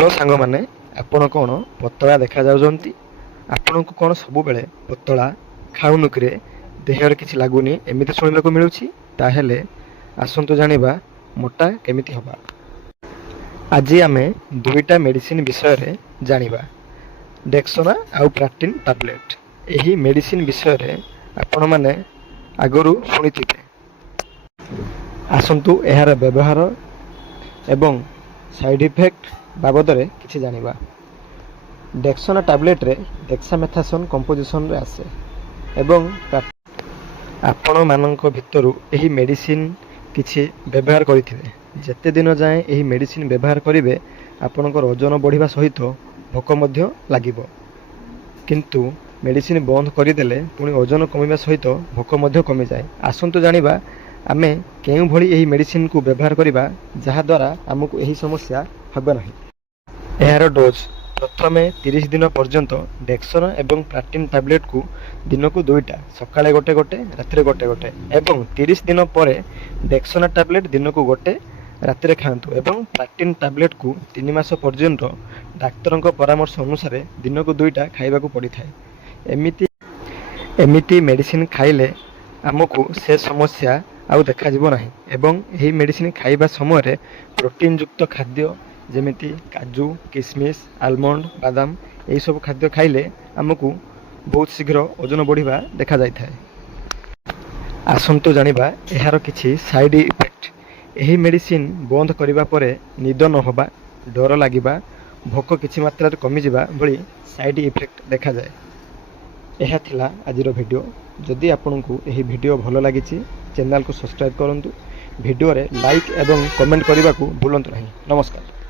Hello सांग मैंने आपण कौन पतला देखा जाउछंती आपनको कौन सब बेले पतला खाउनुकरे देहर किछि लागुनी एमिति सुनिबा को मिलुछि ताहेले आसंतु जानिबा मोटा केमिति हबा। आज आमे दुईटा मेडिसिन विषय रे जानिबा डेक्सोना आउ प्राक्टिन टैबलेट। एही मेडिसिन विषय रे आपण माने आगरु सुनिथिबे। आसंतु एहार व्यवहार एवं साइड इफेक्ट बाबद रे किछि जानिबा। डेक्सोना टैबलेट रे डेक्सामेथासोन कंपोजिशन रे आसे एवं आपण मानक भितरु एही मेडिसिन किछि व्यवहार करिथिबे। जेते दिन जाए एही मेडिसिन व्यवहार करिवे आपनकर ओजन बढ़िबा सहित भोक मध्य लागिबो, किंतु मेडिसिन बंद करदेले पुणी ओजन कमिबा सहित भोक मध्य कमि जाए। आसंतु जानिबा आमे केउ भली एही मेडिसिन को व्यवहार करिबा जहा द्वारा हमकु एही समस्या हबे नाही। एहार डोज प्रथमे 30 दिन पर्यंत डेक्सोना एवं प्राक्टिन टैबलेट को दिन को दुईटा सकाळे गोटे गोटे रात्रि गोटे गोटे एवं 30 दिन पर डेक्सोना टैबलेट दिन को गोटे रात्रि खातु एवं प्राक्टिन टैबलेट को 3 मास पर्यंत डाक्तर परामर्श अनुसार दिन को दुईटा खाइबा को पड़ी थाए। एमिति मेडिसिन खाइले आमको से समस्या आउ देखा जिवो नाही एवं एही मेडिसिन खाइबा समय रे प्रोटीन युक्त खाद्य जेमिति काजू किशमिश आलमंड बादाम यही सब खाद्य खाइले आमको बहुत शीघ्र ओजन बढ़िबा देखा जाय थाए। आसंतु जानिबा एहार किछि साइड इफेक्ट। एही मेडिसिन बंद करिबा परे निद न होबा, डर लागिबा, भोक किछि मात्रा रे कमि जिबा भली साइड इफेक्ट देखा जाय। एहा थिला आजिर वीडियो। जदि आपनकु एही वीडियो भलो लागिछि चैनल को सब्सक्राइब करंतु, वीडियो रे लाइक एवं कमेंट करबा को भूलंतु नाही। नमस्कार।